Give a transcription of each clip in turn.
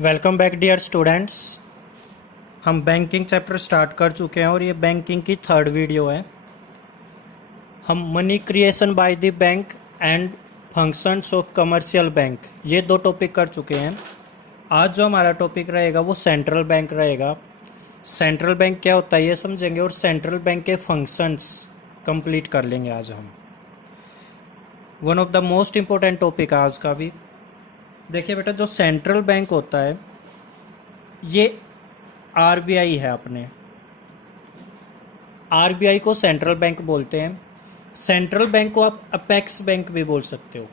Welcome back dear students. हम banking chapter start कर चुके हैं और ये बैंकिंग की थर्ड वीडियो है। हम money creation by the bank and functions of commercial bank ये दो टॉपिक कर चुके हैं। आज जो हमारा टॉपिक रहेगा वो सेंट्रल बैंक रहेगा। सेंट्रल बैंक क्या होता है ये समझेंगे और सेंट्रल बैंक के फंक्शंस कंप्लीट कर लेंगे आज हम। One of the most important topic आज का भी। देखिए बेटा, जो सेंट्रल बैंक होता है ये आरबीआई है। अपने आरबीआई को सेंट्रल बैंक बोलते हैं। सेंट्रल बैंक को आप अपेक्स बैंक भी बोल सकते हो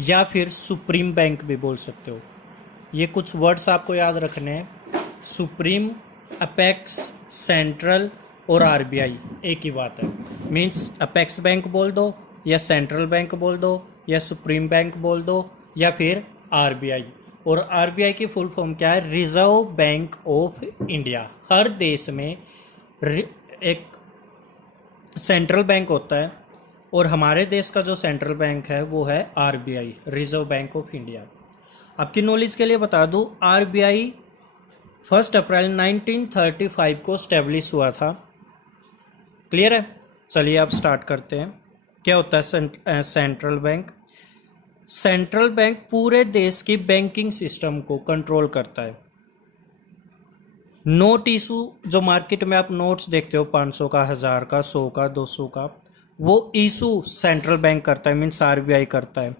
या फिर सुप्रीम बैंक भी बोल सकते हो। ये कुछ वर्ड्स आपको याद रखने हैं। सुप्रीम, अपेक्स, सेंट्रल और आरबीआई एक ही बात है। मीन्स अपेक्स बैंक बोल दो या सेंट्रल बैंक बोल दो या सुप्रीम बैंक बोल दो या फिर आरबीआई। और आरबीआई की फुल फॉर्म क्या है? Reserve bank of India. हर देश में एक सेंट्रल बैंक होता है और हमारे देश का जो सेंट्रल बैंक है वो है RBI, reserve bank of India. आपकी नॉलेज के लिए बता दूं, आरबीआई 1 अप्रैल 1935 को स्टेब्लिश हुआ था। क्लियर है? चलिए अब स्टार्ट करते हैं। क्या होता है सेंट्रल बैंक? सेंट्रल बैंक पूरे देश की बैंकिंग सिस्टम को कंट्रोल करता है। नोट इशू, जो मार्केट में आप नोट्स देखते हो 500 का, 1000 का, 100 का, 200 का, वो इशू सेंट्रल बैंक करता है, मीन्स आरबीआई करता है।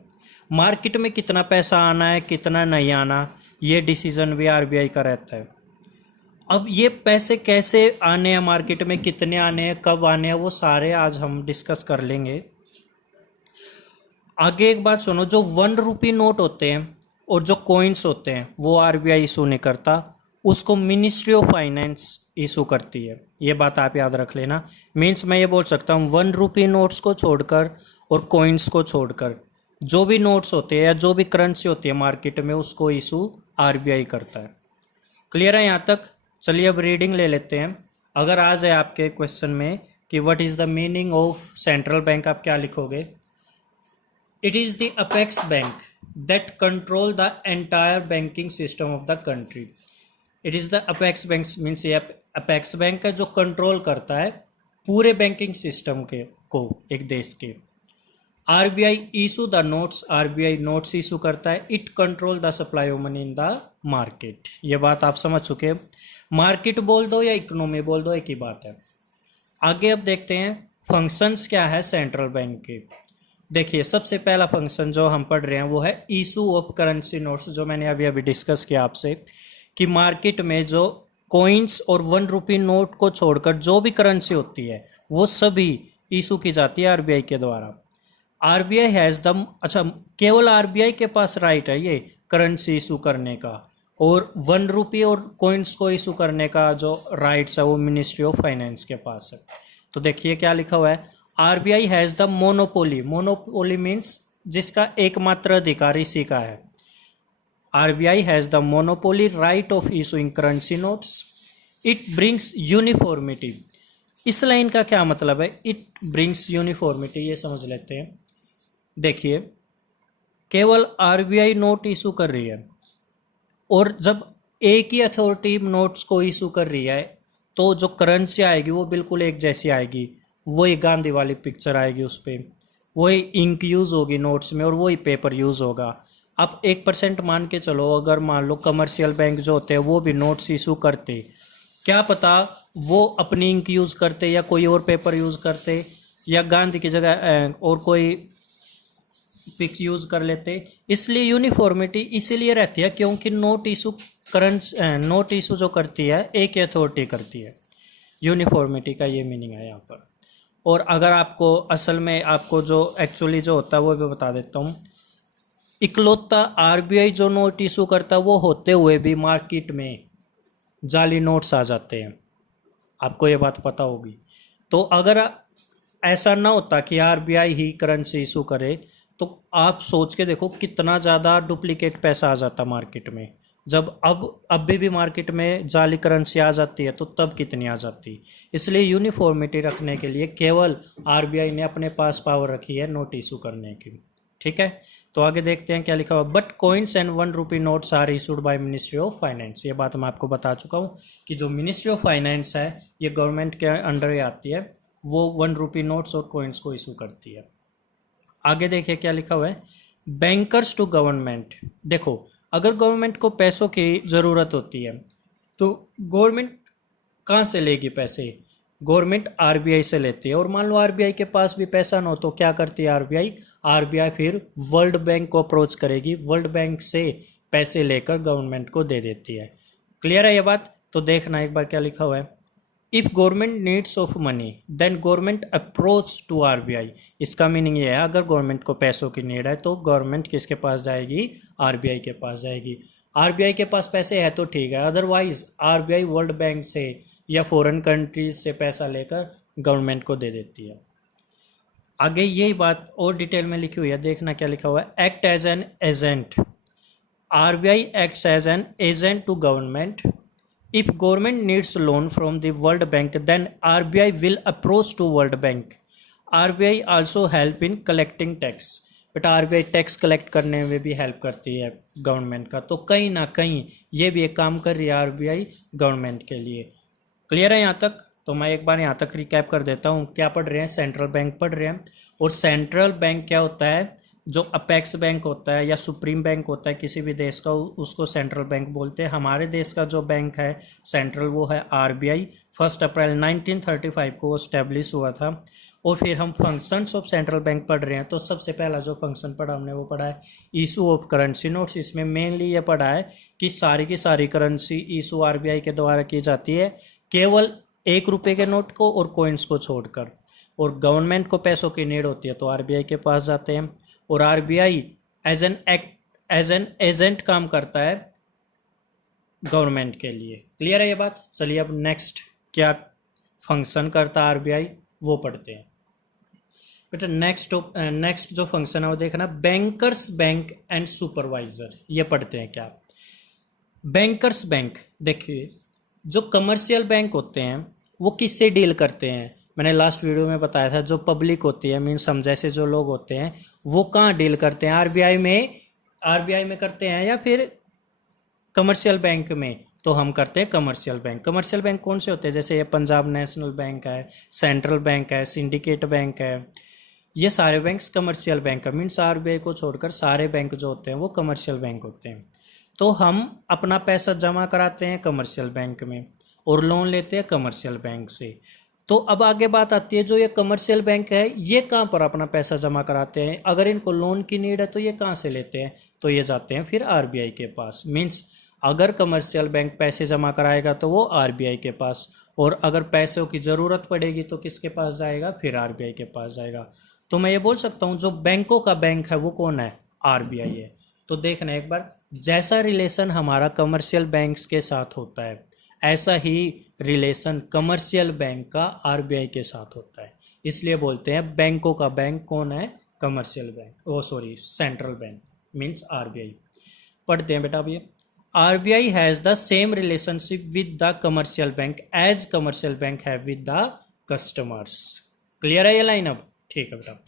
मार्केट में कितना पैसा आना है, कितना नहीं आना, ये डिसीजन भी आरबीआई का रहता है। अब ये पैसे कैसे आने हैं मार्केट में, कितने आने हैं, कब आने हैं, वो सारे आज हम डिस्कस कर लेंगे। आगे एक बात सुनो, जो 1 रुपये नोट होते हैं और जो कॉइन्स होते हैं वो आरबीआई इशू नहीं करता, उसको मिनिस्ट्री ऑफ फाइनेंस इशू करती है। ये बात आप याद रख लेना। मीन्स मैं ये बोल सकता हूँ 1 रुपये नोट्स को छोड़कर और कॉइन्स को छोड़कर जो भी नोट्स होते हैं या जो भी करेंसी होती है मार्केट में उसको इशू आरबीआई करता है। क्लियर है यहाँ तक? चलिए अब रीडिंग ले लेते हैं। अगर आ जाए आपके क्वेश्चन में कि what is the meaning of central bank, आप क्या लिखोगे? It is the apex bank that control the entire banking system of the country. It is the apex bank means ये apex bank है जो कंट्रोल करता है पूरे बैंकिंग सिस्टम के को एक देश के। RBI issue the notes, RBI notes issue करता है। It control the supply of money in the market। ये बात आप समझ चुके हैं। मार्केट बोल दो या इकोनॉमी बोल दो, एक ही बात है। आगे अब देखते हैं फंक्शंस क्या है सेंट्रल बैंक के। देखिए, सबसे पहला फंक्शन जो हम पढ़ रहे हैं वो है इशू ऑफ करेंसी नोट्स, जो मैंने अभी अभी डिस्कस किया आपसे कि मार्केट में जो कॉइन्स और 1 रुपये नोट को छोड़कर जो भी करेंसी होती है वो सभी इशू की जाती है आरबीआई के द्वारा। आरबीआई हैज़ द, अच्छा, केवल आरबीआई के पास राइट है ये करेंसी इशू करने का, और 1 रुपये और कॉइन्स को इशू करने का जो राइट्स है वो मिनिस्ट्री ऑफ फाइनेंस के पास है। तो देखिए क्या लिखा हुआ है, RBI has the monopoly. Monopoly means जिसका एकमात्र अधिकार इसी का है। RBI has the monopoly right of issuing currency notes. It brings uniformity. इस लाइन का क्या मतलब है? इट ब्रिंग्स यूनिफॉर्मिटी, ये समझ लेते हैं। देखिए, केवल आरबीआई नोट इशू कर रही है और जब एक ही अथॉरिटी नोट्स को इशू कर रही है तो जो करेंसी आएगी वो बिल्कुल एक जैसी आएगी। वही गांधी वाली पिक्चर आएगी, उस पर वही इंक यूज़ होगी नोट्स में और वही पेपर यूज़ होगा। आप 1% मान के चलो, अगर मान लो कमर्शियल बैंक जो होते हैं वो भी नोट्स इशू करते, क्या पता वो अपनी इंक यूज़ करते या कोई और पेपर यूज़ करते या गांधी की जगह और कोई पिक यूज़ कर लेते। इसलिए यूनिफॉर्मिटी इसीलिए रहती है क्योंकि नोट इशू जो करती है एक अथॉरिटी करती है। यूनिफॉर्मिटी का ये मीनिंग है यहाँ पर। और अगर आपको असल में आपको जो एक्चुअली जो होता है वो भी बता देता हूँ। इकलौता आरबीआई जो नोट इशू करता है वो होते हुए भी मार्केट में जाली नोट्स आ जाते हैं, आपको ये बात पता होगी। तो अगर ऐसा ना होता कि आरबीआई ही करेंसी इशू करे तो आप सोच के देखो कितना ज़्यादा डुप्लीकेट पैसा आ जाता मार्केट में। जब अब भी मार्केट में जाली करेंसी आ जाती है तो तब कितनी आ जाती। इसलिए यूनिफॉर्मिटी रखने के लिए केवल आरबीआई ने अपने पास पावर रखी है नोट इशू करने की। ठीक है, तो आगे देखते हैं क्या लिखा हुआ। But coins and 1 rupee notes are issued by ministry of finance. ये बात मैं आपको बता चुका हूँ कि जो मिनिस्ट्री ऑफ फाइनेंस है ये गवर्नमेंट के अंडर ही आती है, वो 1 रुपी नोट्स और कॉइन्स को इशू करती है। आगे देखिए क्या लिखा हुआ है। Bankers to government. देखो, अगर गवर्नमेंट को पैसों की ज़रूरत होती है तो गवर्नमेंट कहाँ से लेगी पैसे? गवर्नमेंट आरबीआई से लेती है। और मान लो आरबीआई के पास भी पैसा ना हो तो क्या करती है आरबीआई? आरबीआई फिर वर्ल्ड बैंक को अप्रोच करेगी, वर्ल्ड बैंक से पैसे लेकर गवर्नमेंट को दे देती है। क्लियर है ये बात? तो देखना एक बार क्या लिखा हुआ है। If government needs of money then government approach to RBI. इसका मीनिंग ये है, अगर गवर्नमेंट को पैसों की नीड है तो गवर्नमेंट किसके पास जाएगी? आरबीआई के पास जाएगी। आरबीआई के पास पैसे है तो ठीक है, अदरवाइज आरबीआई वर्ल्ड बैंक से या फॉरेन कंट्रीज से पैसा लेकर गवर्नमेंट को दे देती है। आगे यही बात और डिटेल में लिखी हुई है, देखना क्या लिखा हुआ है। Act as an agent. RBI acts as an agent to government. If government needs loan from the World Bank, then RBI will approach to World Bank. RBI also help in collecting tax. But RBI tax collect करने में भी help करती है government का, तो कहीं ना कहीं ये भी एक काम कर रही है आरबीआई गवर्नमेंट के लिए। क्लियर है यहाँ तक? तो मैं एक बार यहाँ तक रिकैप कर देता हूँ। क्या पढ़ रहे हैं? सेंट्रल बैंक पढ़ रहे हैं। और सेंट्रल बैंक क्या होता है? जो अपेक्स बैंक होता है या सुप्रीम बैंक होता है किसी भी देश का, उसको सेंट्रल बैंक बोलते हैं। हमारे देश का जो बैंक है सेंट्रल, वो है आरबीआई। 1 अप्रैल 1935 को वो स्टैब्लिश हुआ था। और फिर हम फंक्शंस ऑफ सेंट्रल बैंक पढ़ रहे हैं, तो सबसे पहला जो फंक्शन पढ़ा हमने वो पढ़ा है इशू ऑफ करेंसी नोट्स। इसमें मेनली ये पढ़ा है कि की सारी करेंसी इशू आरबीआई के द्वारा की जाती है, केवल 1 रुपये के नोट को और कॉइन्स को छोड़कर। और गवर्नमेंट को पैसों की नीड होती है तो आरबीआई के पास जाते हैं। और आरबीआई एज एन एजेंट काम करता है गवर्नमेंट के लिए। क्लियर है ये बात? चलिए अब नेक्स्ट क्या फंक्शन करता है आरबीआई वो पढ़ते हैं। बेटा नेक्स्ट जो फंक्शन है वो देखना, बैंकर्स बैंक एंड सुपरवाइजर। ये पढ़ते हैं क्या? बैंकर्स बैंक, देखिए जो कमर्शियल बैंक होते हैं वो किससे डील करते हैं? मैंने लास्ट वीडियो में बताया था, जो पब्लिक होती है, मीन्स हम जैसे जो लोग होते हैं वो कहाँ डील करते हैं? आरबीआई में करते हैं या फिर कमर्शियल बैंक में? तो हम करते हैं कमर्शियल बैंक। कमर्शियल बैंक कौन से होते हैं? जैसे ये पंजाब नेशनल बैंक है, सेंट्रल बैंक है, सिंडिकेट बैंक है, ये सारे बैंक्स कमर्शियल बैंक है। मीन्स आरबीआई को छोड़कर सारे बैंक जो होते हैं वो कमर्शियल बैंक होते हैं। तो हम अपना पैसा जमा कराते हैं कमर्शियल बैंक में और लोन लेते हैं कमर्शियल बैंक से। तो अब आगे बात आती है, जो ये कमर्शियल बैंक है ये कहाँ पर अपना पैसा जमा कराते हैं? अगर इनको लोन की नीड है तो ये कहाँ से लेते हैं? तो ये जाते हैं फिर आरबीआई के पास। मीन्स अगर कमर्शियल बैंक पैसे जमा कराएगा तो वो आरबीआई के पास, और अगर पैसों की ज़रूरत पड़ेगी तो किसके पास जाएगा? फिर आरबीआई के पास जाएगा। तो मैं ये बोल सकता हूँ जो बैंकों का बैंक है वो कौन है? आरबीआई है। तो देखना एक बार, जैसा रिलेशन हमारा कमर्शियल बैंक्स के साथ होता है ऐसा ही रिलेशन कमर्शियल बैंक का आरबीआई के साथ होता है। इसलिए बोलते हैं बैंकों का बैंक कौन है? Commercial bank, central bank means RBI. पढ़ते हैं बेटा अब ये। RBI has the same relationship with the commercial bank as commercial bank है विद द कस्टमर्स। क्लियर है ये लाइन अब? ठीक है बेटा।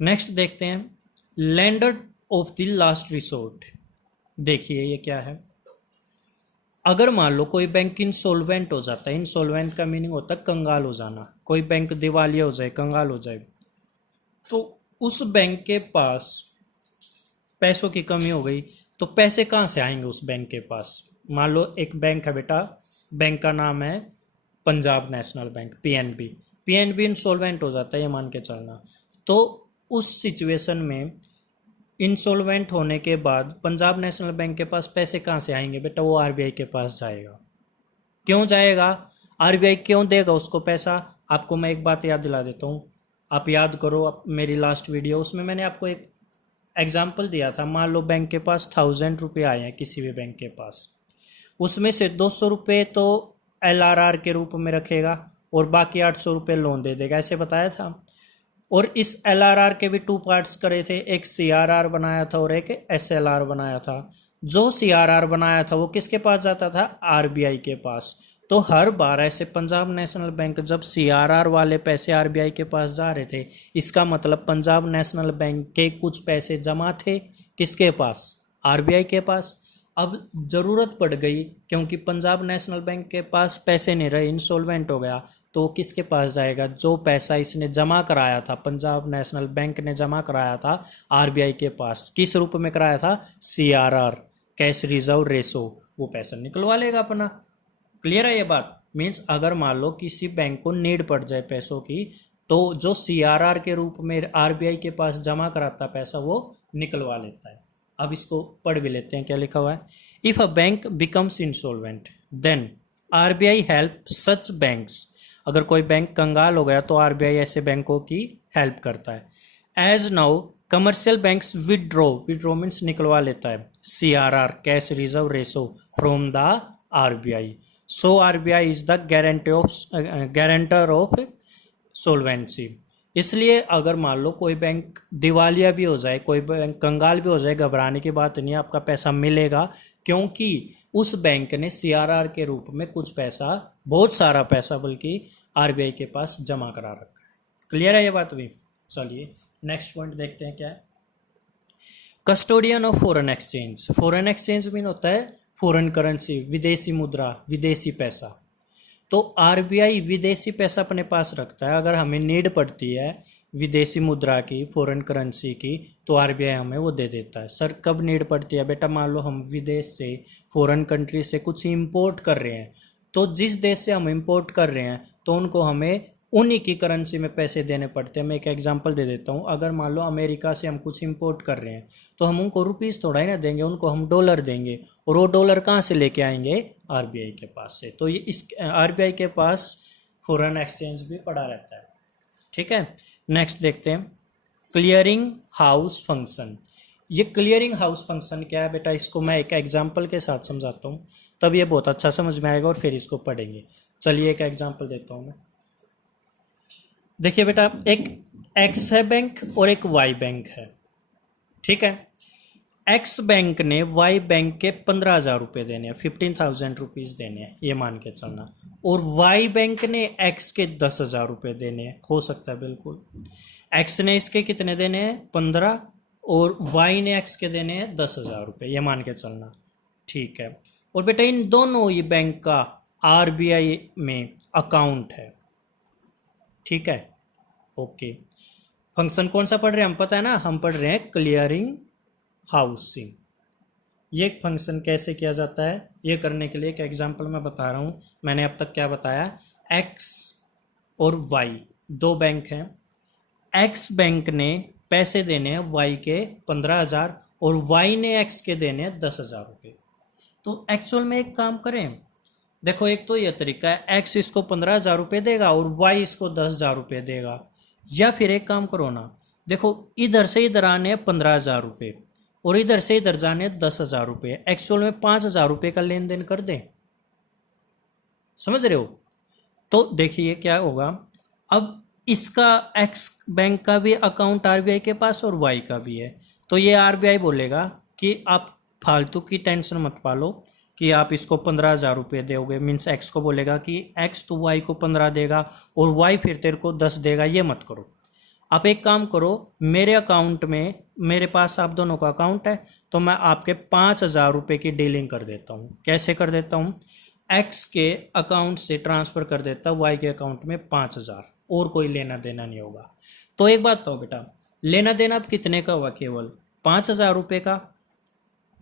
नेक्स्ट देखते हैं, lender of the last resort. देखिए ये क्या है। अगर मान लो कोई बैंक इंसॉल्वेंट हो जाता है, इंसॉल्वेंट का मीनिंग होता है कंगाल हो जाना, कोई बैंक दिवालिया हो जाए, कंगाल हो जाए, तो उस बैंक के पास पैसों की कमी हो गई तो पैसे कहाँ से आएंगे उस बैंक के पास? मान लो एक बैंक है बेटा, बैंक का नाम है Punjab national bank, PNB insolvent हो जाता है, ये मान के चलना। तो उस सिचुएशन में इंसॉल्वेंट होने के बाद पंजाब नेशनल बैंक के पास पैसे कहाँ से आएंगे बेटा? वो आरबीआई के पास जाएगा। क्यों जाएगा? आरबीआई क्यों देगा उसको पैसा? आपको मैं एक बात याद दिला देता हूँ, आप याद करो मेरी लास्ट वीडियो, उसमें मैंने आपको एक एग्जाम्पल दिया था। मान लो बैंक के पास 1000 रुपये आए हैं किसी भी बैंक के पास, उसमें से 200 रुपये तो एलआरआर के रूप में रखेगा और बाकी 800 रुपये लोन दे देगा, ऐसे बताया था। और इस एलआरआर के भी 2 पार्ट्स करे थे, एक सीआरआर बनाया था और एक एसएलआर बनाया था। जो सीआरआर बनाया था वो किसके पास जाता था? आरबीआई के पास। तो हर बार ऐसे पंजाब नेशनल बैंक जब सीआरआर वाले पैसे आरबीआई के पास जा रहे थे, इसका मतलब पंजाब नेशनल बैंक के कुछ पैसे जमा थे किसके पास, आरबीआई के पास। अब ज़रूरत पड़ गई, क्योंकि पंजाब नेशनल बैंक के पास पैसे नहीं रहे, इंसॉल्वेंट हो गया, तो किसके पास जाएगा, जो पैसा इसने जमा कराया था, पंजाब नेशनल बैंक ने जमा कराया था आरबीआई के पास, किस रूप में कराया था, सीआरआर, कैश रिजर्व रेशो, वो पैसा निकलवा लेगा अपना। क्लियर है ये बात। मीन्स अगर मान लो किसी बैंक को नीड पड़ जाए पैसों की, तो जो सीआरआर के रूप में आरबीआई के पास जमा कराता पैसा वो निकलवा लेता है। अब इसको पढ़ भी लेते हैं, क्या लिखा हुआ है। If a bank becomes insolvent then RBI help such banks, अगर कोई बैंक कंगाल हो गया तो आरबीआई ऐसे बैंकों की हेल्प करता है। As now commercial banks withdraw means निकलवा लेता है CRR, cash reserve ratio, from the RBI. So RBI is the guarantor of solvency. इसलिए अगर मान लो कोई बैंक दिवालिया भी हो जाए, कोई बैंक कंगाल भी हो जाए, घबराने की बात नहीं, आपका पैसा मिलेगा, क्योंकि उस बैंक ने सीआरआर के रूप में कुछ पैसा, बहुत सारा पैसा बल्कि, आरबीआई के पास जमा करा रखा है। क्लियर है ये बात भी। चलिए नेक्स्ट पॉइंट देखते हैं क्या है। Custodian of foreign exchange. Foreign exchange mean होता है फॉरेन करेंसी, विदेशी मुद्रा, विदेशी पैसा। तो आरबीआई विदेशी पैसा अपने पास रखता है, अगर हमें नीड पड़ती है विदेशी मुद्रा की, फॉरेन करेंसी की, तो आरबीआई हमें वो दे देता है। सर कब नीड पड़ती है बेटा, मान लो हम विदेश से, फॉरेन कंट्री से कुछ इंपोर्ट कर रहे हैं, तो जिस देश से हम इंपोर्ट कर रहे हैं तो उनको हमें उन्हीं की करेंसी में पैसे देने पड़ते हैं। मैं एक एग्जांपल दे देता हूँ, अगर मान लो अमेरिका से हम कुछ इंपोर्ट कर रहे हैं तो हम उनको रुपीस थोड़ा ही ना देंगे, उनको हम डॉलर देंगे, और वो डॉलर कहाँ से लेके आएंगे, आरबीआई के पास से। तो ये इस आरबीआई के पास फॉरेन एक्सचेंज भी पड़ा रहता है। ठीक है, नेक्स्ट देखते हैं क्लियरिंग हाउस फंक्शन। ये क्लियरिंग हाउस फंक्शन क्या है बेटा, इसको मैं एक एग्जाम्पल के साथ समझाता हूँ, तब ये बहुत अच्छा समझ में आएगा और फिर इसको पढ़ेंगे। चलिए एक एग्जाम्पल देता हूँ मैं। देखिए बेटा, एक एक्स है बैंक और एक वाई बैंक है। ठीक है, एक्स बैंक ने वाई बैंक के 15,000 रुपये देने हैं, 15,000 रुपीज़ देने हैं, ये मान के चलना, और वाई बैंक ने एक्स के 10,000 रुपये देने हैं, हो सकता है बिल्कुल। एक्स ने इसके कितने देने हैं, 15, और वाई ने एक्स के देने हैं 10,000 रुपये, ये मान के चलना। ठीक है, और बेटा इन दोनों ही बैंक का आरबीआई में अकाउंट है। ठीक है, ओके। फंक्शन कौन सा पढ़ रहे हैं हम, पता है ना, हम पढ़ रहे हैं क्लियरिंग हाउसिंग। ये फंक्शन कैसे किया जाता है, ये करने के लिए एक एग्जांपल मैं बता रहा हूँ। मैंने अब तक क्या बताया, एक्स और वाई दो बैंक हैं। एक्स बैंक ने पैसे देने हैं वाई के 15,000 और वाई ने एक्स के देने हैं 10,000 रुपये। तो एक्चुअल में एक काम करें, देखो एक तो ये तरीका है, एक्स इसको 15,000 रुपये देगा और वाई इसको 10,000 रुपये देगा। या फिर एक काम करो ना, देखो इधर से इधर आने 15,000 रुपये और इधर से इधर जाने 10,000 रुपये, एक्चुअल में 5,000 रुपये का लेन देन कर दें। समझ रहे हो। तो देखिए क्या होगा, अब इसका एक्स बैंक का भी अकाउंट आरबीआई के पास और वाई का भी है, तो ये आरबीआई बोलेगा कि आप फालतू की टेंशन मत पालो कि आप इसको 15,000 रुपये दोगे। मीन्स एक्स को बोलेगा कि एक्स तो वाई को 15 देगा और वाई फिर तेरे को 10 देगा, ये मत करो। आप एक काम करो, मेरे अकाउंट में, मेरे पास आप दोनों का अकाउंट है, तो मैं आपके 5,000 रुपये की डीलिंग कर देता हूँ। कैसे कर देता हूँ, एक्स के अकाउंट से ट्रांसफ़र कर देता हूँ वाई के अकाउंट में 5,000, और कोई लेना देना नहीं होगा। तो एक बात तो बेटा, लेना देना अब कितने का हुआ, केवल 5,000 रुपये का।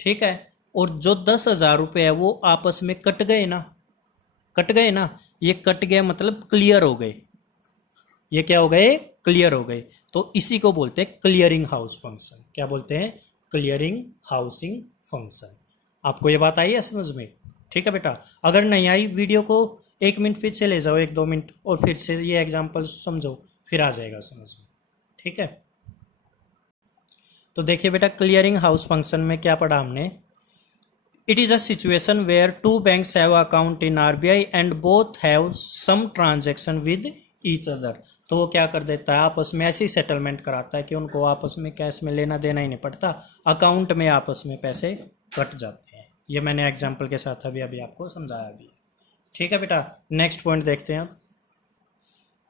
ठीक है, और जो 10,000 रुपये है वो आपस में कट गए ना, कट गए ना, ये कट गए मतलब क्लियर हो गए। ये क्या हो गए, क्लियर हो गए। तो इसी को बोलते हैं क्लियरिंग हाउस फंक्शन। क्या बोलते हैं, क्लियरिंग हाउसिंग फंक्शन। आपको ये बात आई है समझ में। ठीक है बेटा, अगर नहीं आई वीडियो को 1 मिनट फिर से ले जाओ, 1-2 मिनट, और फिर से ये एग्जाम्पल समझो, फिर आ जाएगा समझ में। ठीक है, तो देखिए बेटा, क्लियरिंग हाउस फंक्शन में क्या पढ़ा हमने, it is a situation where two banks have account in RBI and both have some transaction with each other. तो वो क्या कर देता है, आपस में ऐसी सेटलमेंट कराता है कि उनको आपस में कैश में लेना देना ही नहीं पड़ता, अकाउंट में आपस में पैसे कट जाते हैं। ये मैंने एग्जांपल के साथ अभी आपको समझाया भी। ठीक है बेटा, नेक्स्ट पॉइंट देखते हैं अब।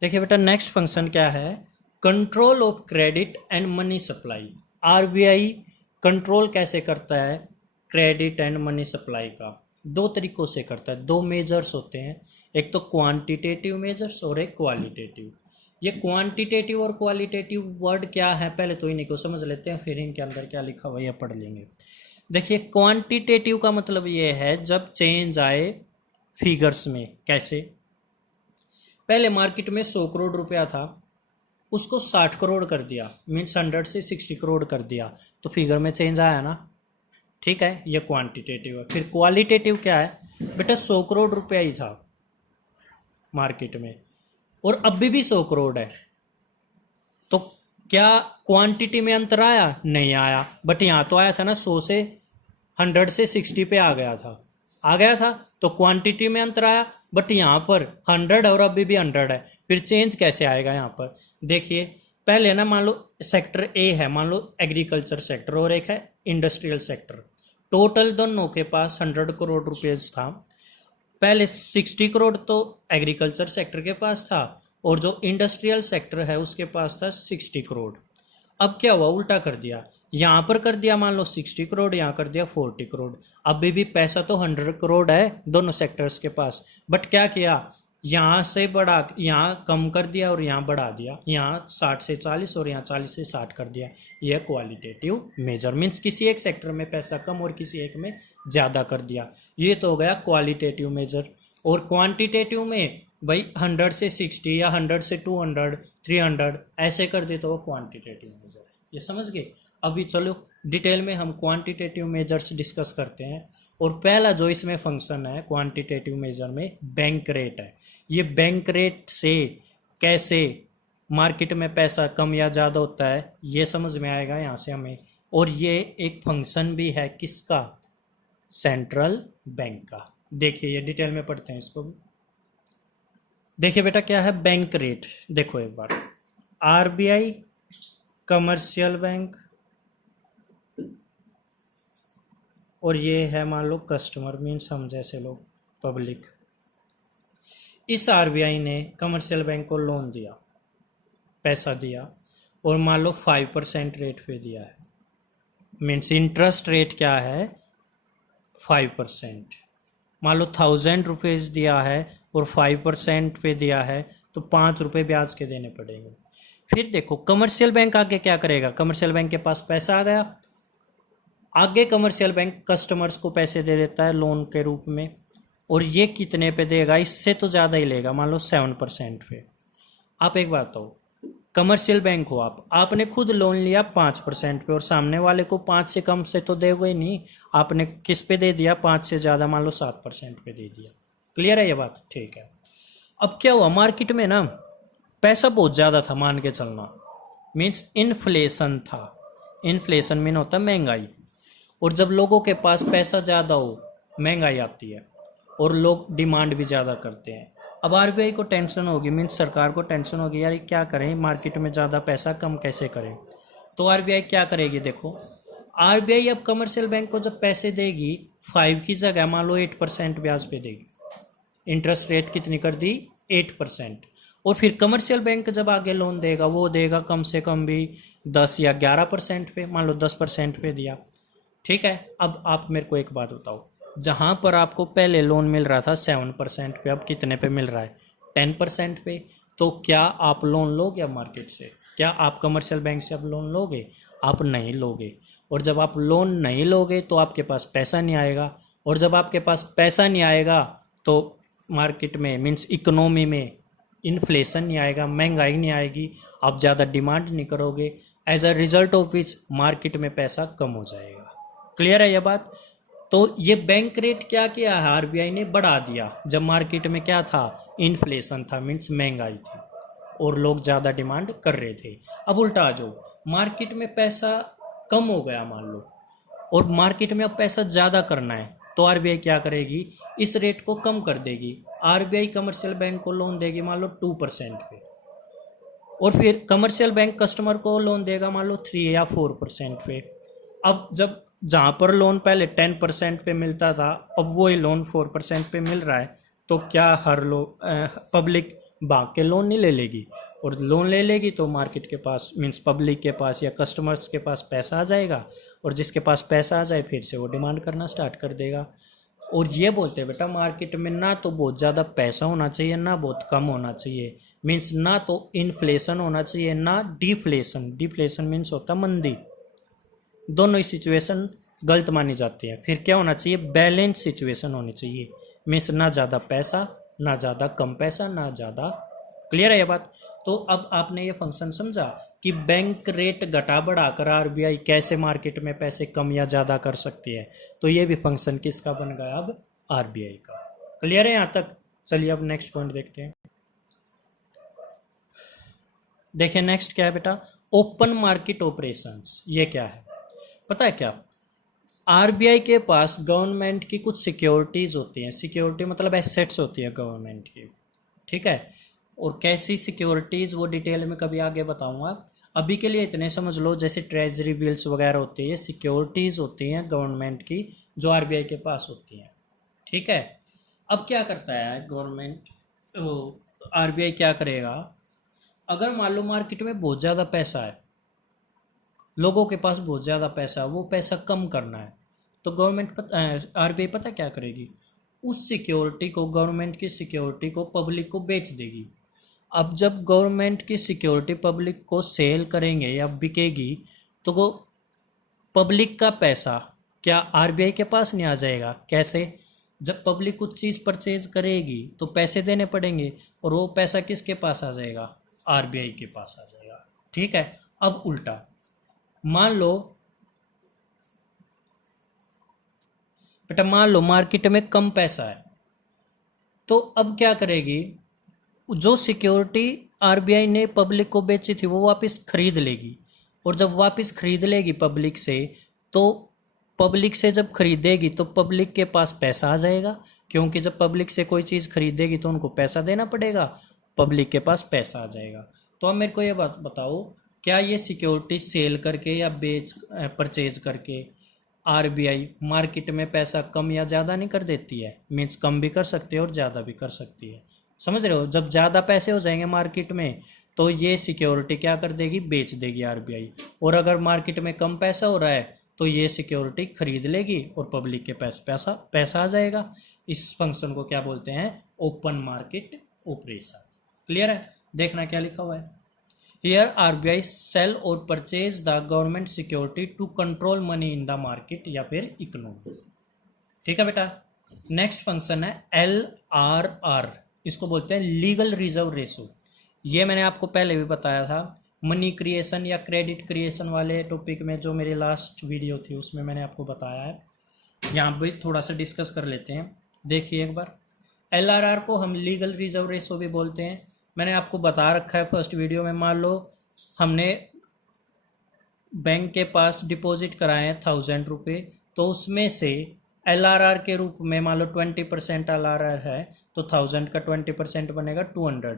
देखिए बेटा, नेक्स्ट फंक्शन क्या है, control of credit and money supply. RBI control कैसे करता है क्रेडिट एंड मनी सप्लाई का? दो तरीकों से करता है, दो मेजर्स होते हैं, एक तो क्वांटिटेटिव मेजर्स और एक क्वालिटेटिव। ये क्वांटिटेटिव और क्वालिटेटिव वर्ड क्या है, पहले तो इन्हीं को समझ लेते हैं, फिर इनके अंदर क्या लिखा हुआ है पढ़ लेंगे। देखिए, क्वांटिटेटिव का मतलब ये है जब चेंज आए फिगर्स में। कैसे? पहले मार्केट में 100 करोड़ रुपया था, उसको 60 करोड़ कर दिया, मीन्स 100 से 60 करोड़ कर दिया, तो फिगर में चेंज आया ना। ठीक है, ये क्वांटिटेटिव है। फिर क्वालिटेटिव क्या है बेटा, 100 करोड़ रुपया ही था मार्केट में और अभी भी 100 करोड़ है, तो क्या क्वांटिटी में अंतर आया? नहीं आया, बट यहाँ तो आया था ना, 100 से 100 से 60 पे आ गया था, तो क्वांटिटी में अंतर आया, बट यहाँ पर 100 और अभी भी 100 है, फिर चेंज कैसे आएगा यहाँ पर? देखिए, पहले ना मान लो सेक्टर ए है, मान लो एग्रीकल्चर सेक्टर, और एक है इंडस्ट्रियल सेक्टर। टोटल दोनों के पास 100 करोड़ रुपीस था। पहले 60 करोड़ तो एग्रीकल्चर सेक्टर के पास था और जो इंडस्ट्रियल सेक्टर है उसके पास था 60 करोड़। अब क्या हुआ, उल्टा कर दिया, यहाँ पर कर दिया मान लो 60 करोड़, यहाँ कर दिया 40 करोड़। अभी भी पैसा तो 100 करोड़ है दोनों सेक्टर्स के पास, बट क्या किया, यहाँ से बढ़ा, यहाँ कम कर दिया और यहाँ बढ़ा दिया, यहाँ 60 से 40 और यहाँ 40 से 60 कर दिया। यह क्वालिटेटिव मेजर, मीन्स किसी एक सेक्टर में पैसा कम और किसी एक में ज़्यादा कर दिया, ये तो हो गया क्वालिटेटिव मेजर। और क्वांटिटेटिव में भाई 100 से 60 या 100 से 200 300 ऐसे कर दे तो वो क्वांटिटेटिव मेजर। ये समझ गए? अभी चलो डिटेल में हम क्वांटिटेटिव मेजर्स डिस्कस करते हैं। और पहला जो इसमें फंक्शन है क्वांटिटेटिव मेजर में, बैंक रेट है। ये बैंक रेट से कैसे मार्केट में पैसा कम या ज़्यादा होता है ये समझ में आएगा यहाँ से हमें। और ये एक फंक्शन भी है किसका, सेंट्रल बैंक का। देखिए ये डिटेल में पढ़ते हैं इसको भी। देखिए बेटा क्या है बैंक रेट, देखो एक बार, आरबीआई, कमर्शियल बैंक, और ये है मान लो कस्टमर, मीन्स हम जैसे लोग, पब्लिक। इस आरबीआई ने कमर्शियल बैंक को लोन दिया, पैसा दिया, और मान लो 5% रेट पे दिया है, मीन्स इंटरेस्ट रेट क्या है 5%। मान लो 1000 रुपीज़ दिया है और 5% पे दिया है, तो 5 रुपये ब्याज के देने पड़ेंगे। फिर देखो कमर्शियल बैंक आगे क्या करेगा, कमर्शियल बैंक के पास पैसा आ गया, आगे कमर्शियल बैंक कस्टमर्स को पैसे दे देता है लोन के रूप में, और ये कितने पे देगा, इससे तो ज़्यादा ही लेगा, मान लो 7% पे। आप एक बात बताओ, कमर्शियल बैंक हो आप, आपने खुद लोन लिया 5% पे, और सामने वाले को 5 से कम से तो देगा ही नहीं, आपने किस पे दे दिया, 5 से ज़्यादा, मान लो 7% पे दे दिया। क्लियर है ये बात? ठीक है। अब क्या हुआ, मार्केट में ना पैसा बहुत ज़्यादा था, मान के चलना, मीन्स इन्फ्लेशन था। इन्फ्लेशन मीन होता है महंगाई, और जब लोगों के पास पैसा ज़्यादा हो महंगाई आती है और लोग डिमांड भी ज़्यादा करते हैं। अब आरबीआई को टेंशन होगी, मीन्स सरकार को टेंशन होगी, यार क्या करें, मार्केट में ज़्यादा पैसा कम कैसे करें। तो आरबीआई क्या करेगी, देखो आरबीआई अब कमर्शियल बैंक को जब पैसे देगी 5 की जगह मान लो 8% ब्याज पे देगी, इंटरेस्ट रेट कितनी कर दी 8%। और फिर कमर्शियल बैंक जब आगे लोन देगा वो देगा कम से कम भी 10 या 11% पे, मान लो 10% पे दिया। ठीक है, अब आप मेरे को एक बात बताओ, जहाँ पर आपको पहले लोन मिल रहा था 7% पे, अब कितने पे मिल रहा है 10% पे, तो क्या आप लोन लोगे अब मार्केट से? क्या आप कमर्शियल बैंक से अब लोन लोगे? आप नहीं लोगे। और जब आप लोन नहीं लोगे तो आपके पास पैसा नहीं आएगा, और जब आपके पास पैसा नहीं आएगा तो मार्केट में मीन्स इकोनॉमी में इन्फ्लेशन नहीं आएगा, महंगाई नहीं आएगी, आप ज़्यादा डिमांड नहीं करोगे, as a result of which market में पैसा कम हो जाएगा। क्लियर है ये बात? तो ये बैंक रेट क्या किया है आरबीआई ने, बढ़ा दिया जब मार्केट में क्या था, इन्फ्लेशन था, मीन्स महंगाई थी और लोग ज़्यादा डिमांड कर रहे थे। अब उल्टा आ जाओ, मार्केट में पैसा कम हो गया मान लो, और मार्केट में अब पैसा ज़्यादा करना है, तो आरबीआई क्या करेगी, इस रेट को कम कर देगी। आरबीआई कमर्शियल बैंक को लोन देगी मान लो 2% पे, और फिर कमर्शियल बैंक कस्टमर को लोन देगा मान लो 3 या 4% पे। अब जब जहाँ पर लोन पहले 10% पे मिलता था, अब वही लोन 4% पे मिल रहा है, तो क्या हर लोग पब्लिक भाग के लोन नहीं ले लेगी, और लोन ले लेगी तो मार्केट के पास मीन्स पब्लिक के पास या कस्टमर्स के पास पैसा आ जाएगा, और जिसके पास पैसा आ जाए फिर से वो डिमांड करना स्टार्ट कर देगा। और ये बोलते हैं बेटा मार्केट में ना तो बहुत ज़्यादा पैसा होना चाहिए ना बहुत कम होना चाहिए, मीन्स ना तो इन्फ्लेशन होना चाहिए ना डिफ्लेशन। डिफ्लेशन मीन्स होता मंदी, दोनों ही सिचुएशन गलत मानी जाती है। फिर क्या होना चाहिए, बैलेंस सिचुएशन होनी चाहिए, मीन्स ना ज़्यादा पैसा ना ज़्यादा कम पैसा ना ज़्यादा। क्लियर है ये बात। तो अब आपने ये फंक्शन समझा कि बैंक रेट घटा बढ़ाकर आरबीआई कैसे मार्केट में पैसे कम या ज़्यादा कर सकती है। तो ये भी फंक्शन किसका बन गया, अब आरबीआई का। क्लियर है यहाँ तक। चलिए अब नेक्स्ट पॉइंट देखते हैं। देखिए नेक्स्ट क्या है बेटा, ओपन मार्केट ऑपरेशंस। ये क्या है पता है क्या, आरबीआई के पास गवर्नमेंट की कुछ सिक्योरिटीज़ होती हैं। सिक्योरिटी मतलब एसेट्स होती है गवर्नमेंट की, ठीक है। और कैसी सिक्योरिटीज़ वो डिटेल में कभी आगे बताऊंगा। अभी के लिए इतने समझ लो, जैसे ट्रेजरी बिल्स वगैरह होती है, ये सिक्योरिटीज़ होती हैं गवर्नमेंट की जो आरबीआई के पास होती हैं, ठीक है। अब क्या करता है गवर्नमेंट, आरबीआई क्या करेगा, अगर मान लो मार्केट में बहुत ज़्यादा पैसा है, लोगों के पास बहुत ज़्यादा पैसा, वो पैसा कम करना है, तो गवर्नमेंट आरबीआई पता क्या करेगी, उस सिक्योरिटी को, गवर्नमेंट की सिक्योरिटी को पब्लिक को बेच देगी। अब जब गवर्नमेंट की सिक्योरिटी पब्लिक को सेल करेंगे या बिकेगी, तो वो पब्लिक का पैसा क्या आरबीआई के पास नहीं आ जाएगा। कैसे, जब पब्लिक कुछ चीज़ परचेज करेगी तो पैसे देने पड़ेंगे, और वो पैसा किसके पास आ जाएगा, आरबीआई के पास आ जाएगा, ठीक है। अब उल्टा मान लो बेटा, मान लो मार्केट में कम पैसा है, तो अब क्या करेगी, जो सिक्योरिटी आरबीआई ने पब्लिक को बेची थी वो वापस खरीद लेगी, और जब वापस खरीद लेगी पब्लिक से, तो पब्लिक से जब खरीदेगी तो पब्लिक के पास पैसा आ जाएगा, क्योंकि जब पब्लिक से कोई चीज़ खरीदेगी तो उनको पैसा देना पड़ेगा, पब्लिक के पास पैसा आ जाएगा। तो अब मेरे को ये बात बताओ, क्या ये सिक्योरिटी सेल करके या बेच परचेज करके आरबीआई मार्केट में पैसा कम या ज़्यादा नहीं कर देती है, मीन्स कम भी कर सकती है और ज़्यादा भी कर सकती है। समझ रहे हो, जब ज़्यादा पैसे हो जाएंगे मार्केट में तो ये सिक्योरिटी क्या कर देगी, बेच देगी आरबीआई, और अगर मार्केट में कम पैसा हो रहा है तो ये सिक्योरिटी खरीद लेगी और पब्लिक के पास पैसा पैसा आ जाएगा। इस फंक्शन को क्या बोलते हैं, ओपन मार्केट ऑपरेशन। क्लियर है, देखना क्या लिखा हुआ है, हियर आरबीआई सेल और purchase the government security to control money in the market या फिर इकोनॉमी। ठीक है बेटा। नेक्स्ट फंक्शन है LRR, इसको बोलते हैं लीगल रिजर्व रेशो। ये मैंने आपको पहले भी बताया था, मनी क्रिएशन या क्रेडिट क्रिएशन वाले टॉपिक में, जो मेरी लास्ट वीडियो थी उसमें मैंने आपको बताया है। यहाँ भी थोड़ा सा डिस्कस कर लेते हैं। देखिए एक बार, LRR को हम लीगल रिजर्व रेशो भी बोलते हैं। मैंने आपको बता रखा है फर्स्ट वीडियो में, मान लो हमने बैंक के पास डिपॉजिट कराए हैं 1000 रुपये, तो उसमें से LRR के रूप में मान लो 20% LRR है, तो 1000 का 20% बनेगा 200,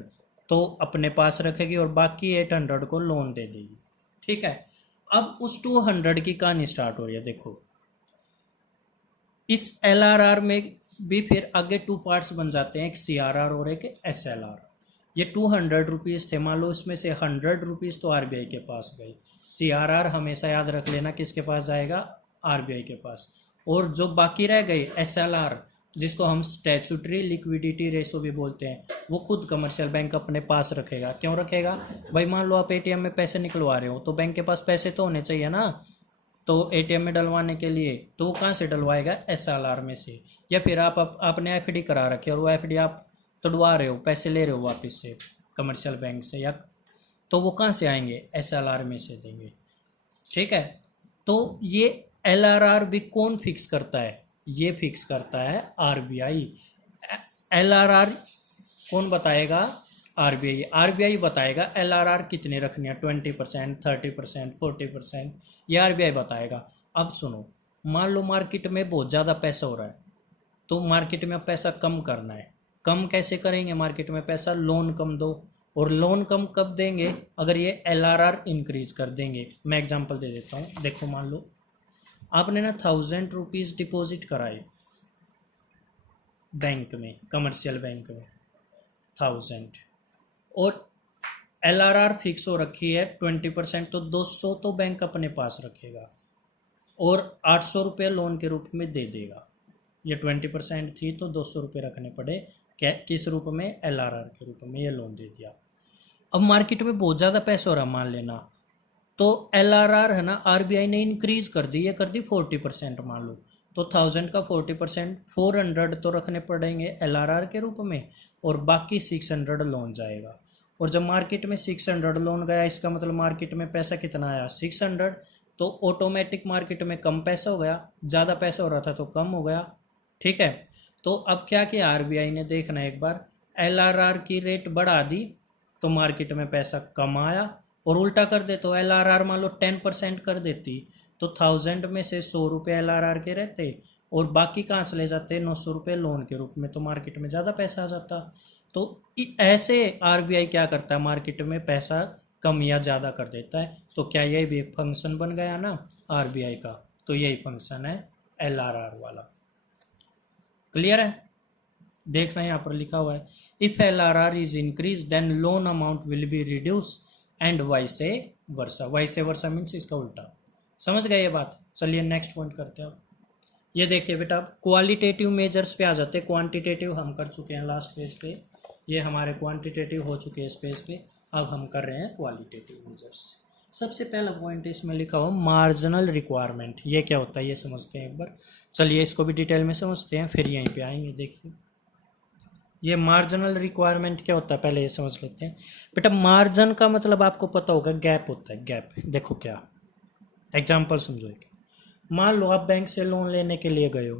तो अपने पास रखेगी और बाकी 800 को लोन दे देगी। ठीक है, अब उस 200 की कहानी स्टार्ट हो रही है। देखो इस LRR में भी फिर आगे 2 पार्ट्स बन जाते हैं, एक CRR और एक SLR। ये 200 रुपीज़ थे, मान लो इसमें से 100 रुपीज़ तो आरबीआई के पास गई। CRR हमेशा याद रख लेना किसके पास जाएगा, आरबीआई के पास। और जो बाकी रह गई SLR, जिसको हम स्टैट्यूटरी लिक्विडिटी रेशो भी बोलते हैं, वो खुद कमर्शियल बैंक अपने पास रखेगा। क्यों रखेगा भाई, मान लो आप ATM में पैसे निकलवा रहे हो तो बैंक के पास पैसे तो होने चाहिए ना, तो ATM में डलवाने के लिए तो वो कहाँ से डलवाएगा, SLR में से। या फिर आपने FD करा रखे और वो FD आप तोड़वा रहे हो, पैसे ले रहे हो वापस से कमर्शियल बैंक से, या तो वो कहाँ से आएंगे, SLR में से देंगे। ठीक है, तो ये LRR भी कौन फिक्स करता है, ये फिक्स करता है आरबीआई। LRR कौन बताएगा, आरबीआई। आरबीआई बताएगा LRR कितनी रखनी है, 20%, 30%, 40%, ये आरबीआई बताएगा। अब सुनो, मान लो मार्केट में बहुत ज़्यादा पैसा हो रहा है, तो मार्केट में पैसा कम करना है। कम कैसे करेंगे मार्केट में पैसा, लोन कम दो। और लोन कम कब देंगे, अगर ये LRR इंक्रीज कर देंगे। मैं एग्जांपल दे देता हूँ। देखो मान लो आपने ना 1000 रुपीज़ डिपॉजिट कराए, बैंक में, कमर्शियल बैंक में 1000, और LRR फिक्स हो रखी है 20%, तो 200 तो बैंक अपने पास रखेगा और 800 रुपये लोन के रूप में दे देगा। ये 20% थी तो 200 रुपये रखने पड़े, क्या किस रूप में, LRR के रूप में, ये लोन दे दिया। अब मार्केट में बहुत ज़्यादा पैसा हो रहा मान लेना, तो LRR है ना RBI ने इंक्रीज कर दी, ये कर दी 40% मान लो, तो 1000 का 40% 400 तो रखने पड़ेंगे LRR के रूप में, और बाकी 600 लोन जाएगा। और जब मार्केट में 600 लोन गया, इसका मतलब मार्केट में पैसा कितना आया, 600, तो ऑटोमेटिक मार्केट में कम पैसा हो गया, ज़्यादा पैसा हो रहा था तो कम हो गया। ठीक है, तो अब क्या किया RBI ने, देखना एक बार, LRR की रेट बढ़ा दी तो मार्केट में पैसा कम आया, और उल्टा कर दे तो LRR मान लो 10% कर देती तो 1000 में से 100 रुपये LRR के रहते और बाकी कहाँ से ले जाते, 900 रुपये लोन के रूप में, तो मार्केट में ज़्यादा पैसा आ जाता। तो ऐसे RBI क्या करता है, मार्केट में पैसा कम या ज़्यादा कर देता है। तो क्या यही भी एक फंक्शन बन गया ना RBI का, तो यही फंक्शन है LRR वाला। क्लियर है, देखना यहाँ पर लिखा हुआ है, if LRR is increase then loan amount will be reduce and vice versa. Vice versa means इसका उल्टा। समझ गए ये बात? चलिए नेक्स्ट पॉइंट करते हैं। ये देखिए बेटा, अब क्वालिटेटिव मेजर्स पे आ जाते हैं। क्वांटिटेटिव हम कर चुके हैं लास्ट पेज पे, ये हमारे क्वांटिटेटिव हो चुके हैं इस पेज पे, अब हम कर रहे हैं क्वालिटेटिव मेजर्स। सबसे पहला पॉइंट इसमें लिखा हुआ मार्जिनल रिक्वायरमेंट। ये क्या होता है ये समझते हैं एक बार। चलिए इसको भी डिटेल में समझते हैं, फिर यहीं पे आएंगे। देखिए ये मार्जिनल रिक्वायरमेंट क्या होता है, पहले ये समझ लेते हैं। बेटा मार्जिन का मतलब आपको पता होगा, गैप होता है, गैप। देखो क्या एग्जाम्पल समझो। मान लो आप बैंक से लोन लेने के लिए गए हो,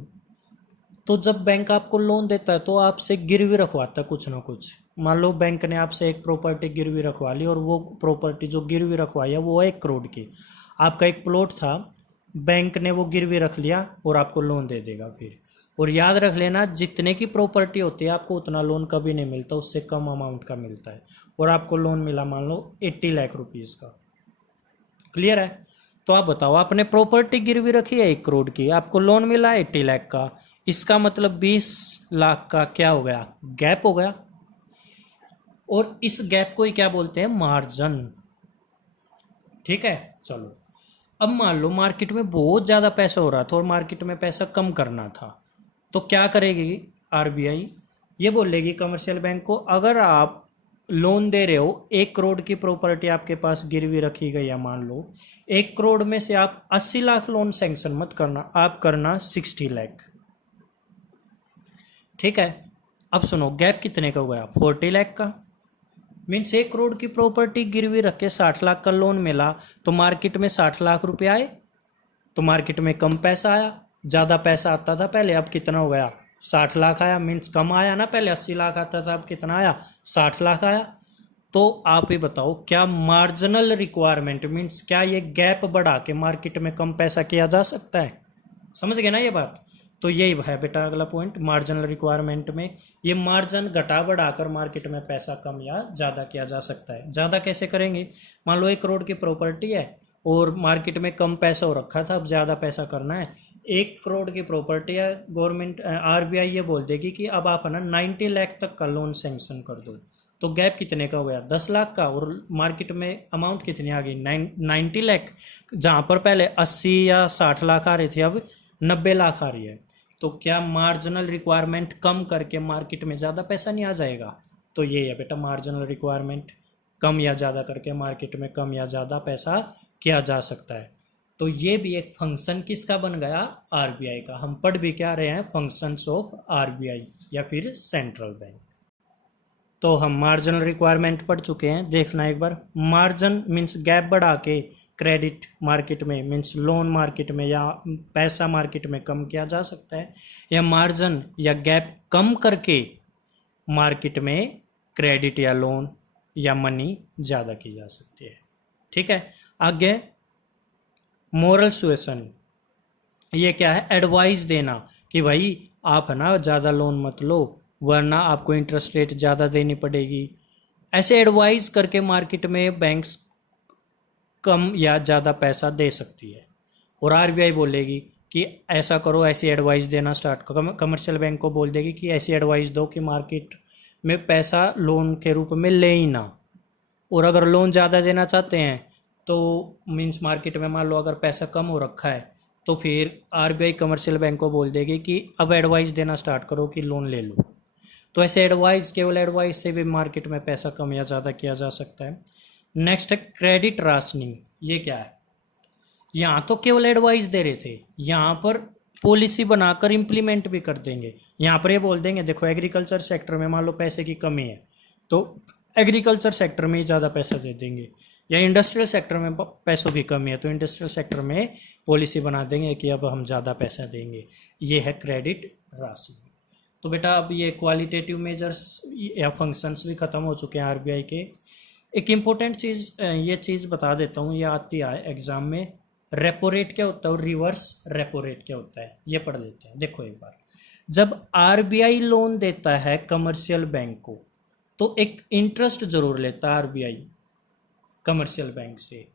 तो जब बैंक आपको लोन देता है तो आपसे गिरवी रखवाता है कुछ ना कुछ। मान लो बैंक ने आपसे एक प्रॉपर्टी गिरवी रखवा ली, और वो प्रॉपर्टी जो गिरवी रखवाई है वो 1 करोड़ की। आपका एक प्लॉट था, बैंक ने वो गिरवी रख लिया और आपको लोन दे देगा फिर। और याद रख लेना, जितने की प्रॉपर्टी होती है आपको उतना लोन कभी नहीं मिलता, उससे कम अमाउंट का मिलता है। और आपको लोन मिला मान लो 80 लाख रुपीज़ का। क्लियर है? तो आप बताओ, आपने प्रॉपर्टी गिरवी रखी है 1 करोड़ की, आपको लोन मिला 80 लाख का, इसका मतलब 20 लाख का क्या हो गया, गैप हो गया। और इस गैप को ही क्या बोलते हैं, मार्जिन। ठीक है, चलो अब मान लो मार्केट में बहुत ज़्यादा पैसा हो रहा था और मार्केट में पैसा कम करना था, तो क्या करेगी RBI, ये बोलेगी कमर्शियल बैंक को, अगर आप लोन दे रहे हो 1 करोड़ की प्रॉपर्टी आपके पास गिरवी रखी गई है, मान लो 1 करोड़ में से आप 80 लाख लोन सैंक्शन मत करना, आप करना 60 लाख। ठीक है, अब सुनो, गैप कितने का हो गया, 40 लाख का। मीन्स 1 करोड़ की प्रॉपर्टी गिरवी रख के 60 लाख का लोन मिला, तो मार्केट में 60 लाख रुपए आए, तो मार्केट में कम पैसा आया। ज़्यादा पैसा आता था पहले, अब कितना हो गया, 60 लाख आया। मीन्स कम आया ना, पहले 80 लाख आता था, अब कितना आया, 60 लाख आया। तो आप ही बताओ, क्या मार्जिनल रिक्वायरमेंट मीन्स क्या ये गैप बढ़ा के मार्केट में कम पैसा किया जा सकता है? समझ गए ना ये बात? तो यही है बेटा अगला पॉइंट, मार्जिनल रिक्वायरमेंट में ये मार्जिन घटा बढ़ाकर मार्केट में पैसा कम या ज़्यादा किया जा सकता है। ज़्यादा कैसे करेंगे, मान लो 1 करोड़ की प्रॉपर्टी है और मार्केट में कम पैसा हो रखा था, अब ज़्यादा पैसा करना है। 1 करोड़ की प्रॉपर्टी है, गवर्नमेंट RBI ये बोल देगी कि अब आप है ना 90 लाख तक का लोन सैंक्शन कर दो, तो गैप कितने का हो गया, 10 लाख का। और मार्केट में अमाउंट कितनी आ गई, 90 लाख, जहाँ पर पहले 80 या 60 लाख आ रही थी, अब 90 लाख आ रही है। तो क्या मार्जिनल रिक्वायरमेंट कम करके मार्केट में ज़्यादा पैसा नहीं आ जाएगा? तो ये है बेटा मार्जिनल रिक्वायरमेंट, कम या ज़्यादा करके मार्केट में कम या ज़्यादा पैसा किया जा सकता है। तो ये भी एक फंक्शन किसका बन गया, RBI का। हम पढ़ भी क्या रहे हैं, फंक्शंस ऑफ RBI या फिर सेंट्रल बैंक। तो हम मार्जिनल रिक्वायरमेंट पढ़ चुके हैं, देखना एक बार। मार्जिन मीन्स गैप बढ़ा के क्रेडिट मार्केट में मीन्स लोन मार्केट में या पैसा मार्केट में कम किया जा सकता है, या मार्जिन या गैप कम करके मार्केट में क्रेडिट या लोन या मनी ज़्यादा की जा सकती है। ठीक है, आगे मोरल सुएशन, ये क्या है, एडवाइस देना कि भाई आप है ना ज़्यादा लोन मत लो वरना आपको इंटरेस्ट रेट ज़्यादा देनी पड़ेगी। ऐसे एडवाइस करके मार्केट में बैंक्स कम या ज़्यादा पैसा दे सकती है। और RBI बोलेगी कि ऐसा करो, ऐसी एडवाइस देना स्टार्ट करो। कमर्शियल बैंक को बोल देगी कि ऐसी एडवाइस दो कि मार्केट में पैसा लोन के रूप में ले ही ना, और अगर लोन ज़्यादा देना चाहते हैं तो मींस मार्केट में मान लो अगर पैसा कम हो रखा है तो फिर आरबीआई कमर्शियल बैंक को बोल देगी कि अब एडवाइस देना स्टार्ट करो कि लोन ले लो। तो ऐसे एडवाइस, केवल एडवाइस से भी मार्केट में पैसा कम या ज़्यादा किया जा सकता है। नेक्स्ट है क्रेडिट राशनिंग। ये क्या है? यहाँ तो केवल एडवाइस दे रहे थे, यहाँ पर पॉलिसी बनाकर इम्प्लीमेंट भी कर देंगे। यहाँ पर ये बोल देंगे देखो एग्रीकल्चर सेक्टर में मान लो पैसे की कमी है तो एग्रीकल्चर सेक्टर में ही ज़्यादा पैसा दे देंगे, या इंडस्ट्रियल सेक्टर में पैसों की कमी है तो इंडस्ट्रियल सेक्टर में पॉलिसी बना देंगे कि अब हम ज़्यादा पैसा देंगे। ये है क्रेडिट राशनिंग। तो बेटा अब ये क्वालिटेटिव मेजर्स या फंक्शंस भी ख़त्म हो चुके हैं आरबीआई के। एक इम्पोर्टेंट चीज़ ये चीज़ बता देता हूँ, ये आती है एग्जाम में। रेपो रेट क्या होता है और रिवर्स रेपो रेट क्या होता है, ये पढ़ लेते हैं। देखो एक बार, जब आरबीआई लोन देता है कमर्शियल बैंक को तो एक इंटरेस्ट जरूर लेता है आरबीआई कमर्शियल बैंक से,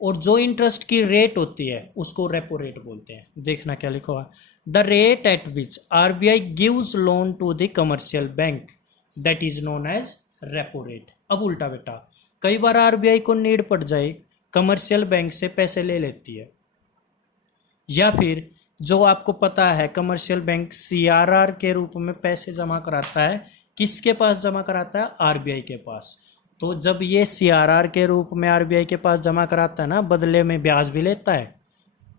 और जो इंटरेस्ट की रेट होती है उसको रेपो रेट बोलते हैं। देखना क्या लिखा हुआ, the rate at which RBI gives loan to the commercial bank that is known as repo rate. अब उल्टा बेटा, कई बार आरबीआई को नीड पड़ जाए, कमर्शियल बैंक से पैसे ले लेती है, या फिर जो आपको पता है कमर्शियल बैंक सीआरआर के रूप में पैसे जमा कराता है, किसके पास जमा कराता है? आरबीआई के पास। तो जब ये सीआरआर के रूप में आरबीआई के पास जमा कराता है ना, बदले में ब्याज भी लेता है,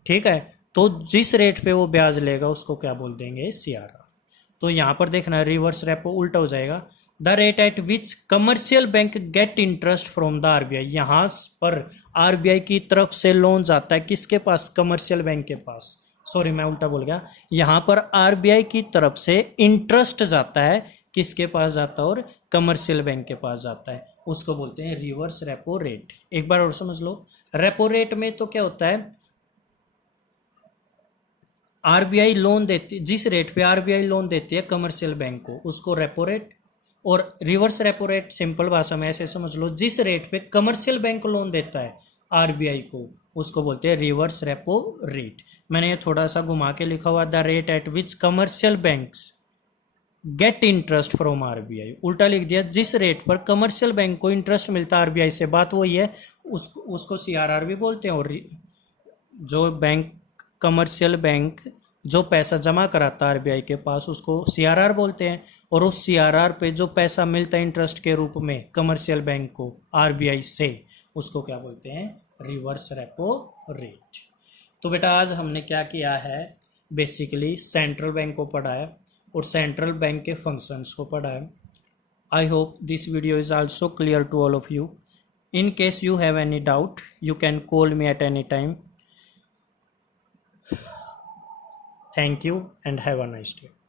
ठीक है, तो जिस रेट पे वो ब्याज लेगा उसको क्या बोल देंगे? सीआरआर। तो यहाँ पर देखना रिवर्स रेपो उल्टा हो जाएगा, the rate at which commercial bank get interest from the RBI. यहाँ पर आरबीआई की तरफ से लोन जाता है किसके पास? कमर्शियल बैंक के पास। सॉरी मैं उल्टा बोल गया, यहाँ पर आरबीआई की तरफ से इंटरेस्ट जाता है, किसके पास जाता है? और कमर्शियल बैंक के पास जाता है, उसको बोलते हैं रिवर्स रेपो रेट। एक बार और समझ लो, रेपो रेट में तो क्या होता है, आरबीआई लोन देती, जिस रेट पे आरबीआई लोन देती है कमर्शियल बैंक को उसको रेपो रेट, और रिवर्स रेपो रेट सिंपल भाषा में ऐसे समझ लो, जिस रेट पे कमर्शियल बैंक लोन देता है आरबीआई को उसको बोलते हैं रिवर्स रेपो रेट। मैंने ये थोड़ा सा घुमा के लिखा हुआ, the rate at which commercial banks get interest from RBI, उल्टा लिख दिया, जिस रेट पर कमर्शियल बैंक को इंटरेस्ट मिलता है आरबीआई से, बात वही है, उसको सीआरआर भी बोलते हैं। और जो बैंक कमर्शियल बैंक जो पैसा जमा कराता है आरबीआई के पास उसको सीआरआर बोलते हैं, और उस सीआरआर पे जो पैसा मिलता है इंटरेस्ट के रूप में कमर्शियल बैंक को आरबीआई से, उसको क्या बोलते हैं? Reverse repo rate. तो बेटा आज हमने क्या किया है, बेसिकली सेंट्रल बैंक को पढ़ा है और सेंट्रल बैंक के फंक्शंस को पढ़ा है। I hope this video is also clear to all of you. In case you have any doubt, you can call me at any time. Thank you and have a nice day.